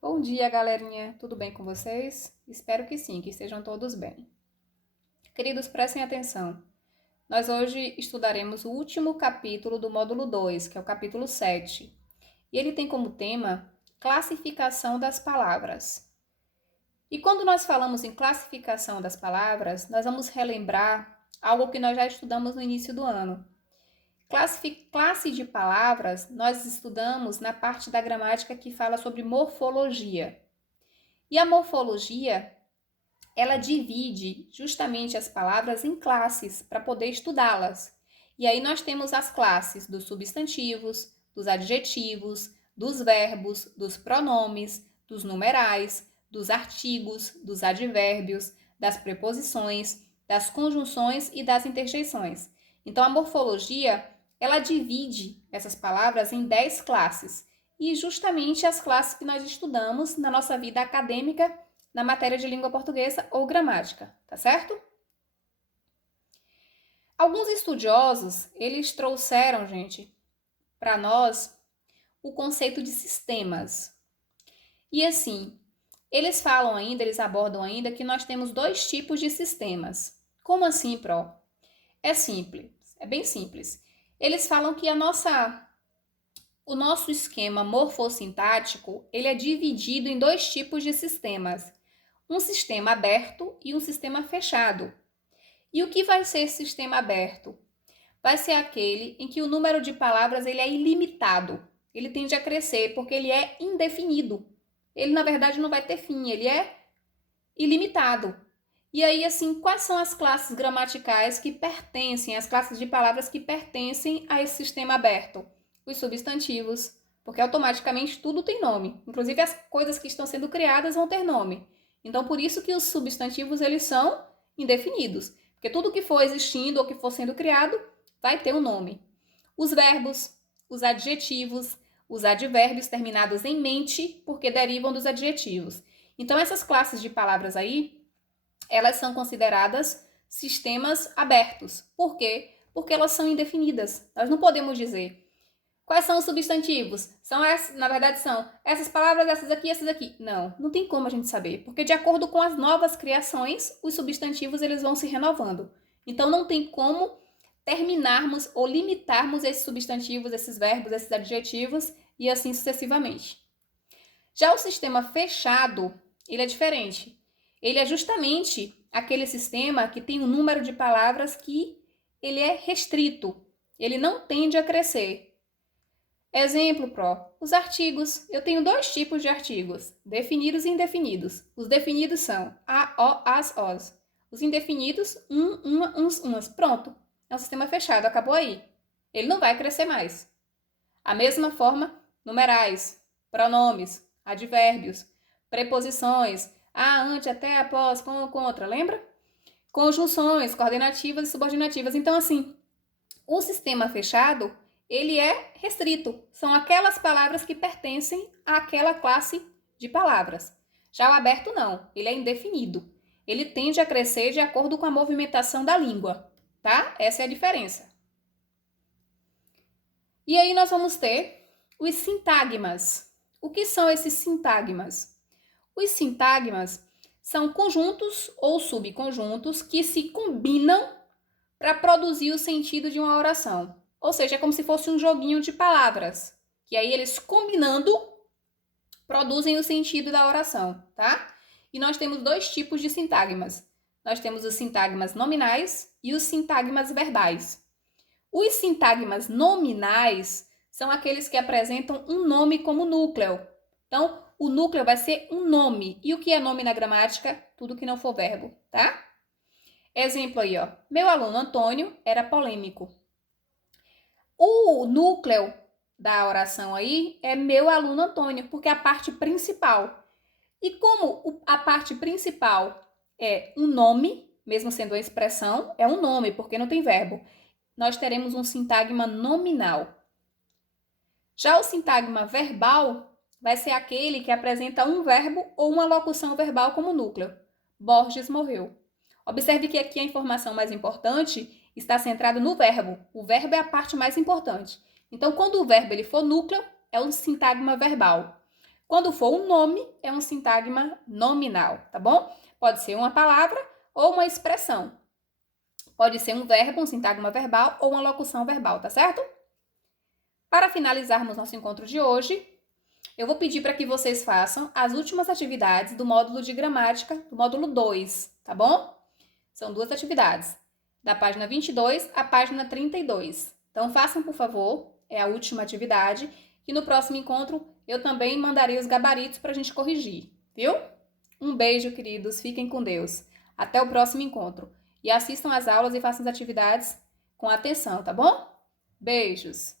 Bom dia, galerinha. Tudo bem com vocês? Espero que sim, que estejam todos bem. Queridos, prestem atenção. Nós hoje estudaremos o último capítulo do módulo 2, que é o capítulo 7. E ele tem como tema classificação das palavras. E quando nós falamos em classificação das palavras, nós vamos relembrar algo que nós já estudamos no início do ano. Classe de palavras, nós estudamos na parte da gramática que fala sobre morfologia. E a morfologia, ela divide justamente as palavras em classes para poder estudá-las. E aí nós temos as classes dos substantivos, dos adjetivos, dos verbos, dos pronomes, dos numerais, dos artigos, dos advérbios, das preposições, das conjunções e das interjeições. Então a morfologia, ela divide essas palavras em 10 classes. E justamente as classes que nós estudamos na nossa vida acadêmica na matéria de língua portuguesa ou gramática, tá certo? Alguns estudiosos, eles trouxeram, gente, para nós o conceito de sistemas. E assim, eles abordam ainda que nós temos dois tipos de sistemas. Como assim, Pro? É simples, é bem simples. Eles falam que o nosso esquema morfossintático, ele é dividido em dois tipos de sistemas. Um sistema aberto e um sistema fechado. E o que vai ser esse sistema aberto? Vai ser aquele em que o número de palavras ele é ilimitado. Ele tende a crescer porque ele é indefinido. Ele, na verdade, não vai ter fim, ele é ilimitado. E aí, assim, quais são as classes gramaticais que pertencem, as classes de palavras que pertencem a esse sistema aberto? Os substantivos, porque automaticamente tudo tem nome. Inclusive as coisas que estão sendo criadas vão ter nome. Então, por isso que os substantivos, eles são indefinidos. Porque tudo que for existindo ou que for sendo criado vai ter um nome. Os verbos, os adjetivos, os advérbios terminados em mente, porque derivam dos adjetivos. Então, essas classes de palavras aí, elas são consideradas sistemas abertos. Por quê? Porque elas são indefinidas. Nós não podemos dizer quais são os substantivos? Na verdade, são essas palavras, essas aqui, essas aqui. Não, não tem como a gente saber, porque de acordo com as novas criações, os substantivos eles vão se renovando. Então não tem como terminarmos ou limitarmos esses substantivos, esses verbos, esses adjetivos e assim sucessivamente. Já o sistema fechado, ele é diferente. Ele é justamente aquele sistema que tem um número de palavras que ele é restrito. Ele não tende a crescer. Exemplo, os artigos. Eu tenho dois tipos de artigos, definidos e indefinidos. Os definidos são a, o, as, os. Os indefinidos, uma, uns, umas. Pronto. É um sistema fechado, acabou aí. Ele não vai crescer mais. A mesma forma, numerais, pronomes, advérbios, preposições, a, ante, até, após, com, contra, lembra? Conjunções, coordenativas e subordinativas. Então, assim, o sistema fechado, ele é restrito. São aquelas palavras que pertencem àquela classe de palavras. Já o aberto não, ele é indefinido. Ele tende a crescer de acordo com a movimentação da língua, tá? Essa é a diferença. E aí nós vamos ter os sintagmas. O que são esses sintagmas? Os sintagmas são conjuntos ou subconjuntos que se combinam para produzir o sentido de uma oração. Ou seja, é como se fosse um joguinho de palavras, que aí eles combinando produzem o sentido da oração, tá? E nós temos dois tipos de sintagmas. Nós temos os sintagmas nominais e os sintagmas verbais. Os sintagmas nominais são aqueles que apresentam um nome como núcleo. Então, o núcleo vai ser um nome. E o que é nome na gramática? Tudo que não for verbo, tá? Exemplo aí, ó. Meu aluno Antônio era polêmico. O núcleo da oração aí é meu aluno Antônio, porque é a parte principal. E como a parte principal é um nome, mesmo sendo uma expressão, é um nome, porque não tem verbo, nós teremos um sintagma nominal. Já o sintagma verbal vai ser aquele que apresenta um verbo ou uma locução verbal como núcleo. Borges morreu. Observe que aqui a informação mais importante está centrada no verbo. O verbo é a parte mais importante. Então, quando o verbo ele for núcleo, é o sintagma verbal. Quando for um nome, é um sintagma nominal, tá bom? Pode ser uma palavra ou uma expressão. Pode ser um verbo, um sintagma verbal ou uma locução verbal, tá certo? Para finalizarmos nosso encontro de hoje, eu vou pedir para que vocês façam as últimas atividades do módulo de gramática, do módulo 2, tá bom? São 2 atividades, da página 22 à página 32. Então, façam, por favor, é a última atividade, e no próximo encontro eu também mandarei os gabaritos para a gente corrigir, viu? Um beijo, queridos, fiquem com Deus. Até o próximo encontro. E assistam às aulas e façam as atividades com atenção, tá bom? Beijos!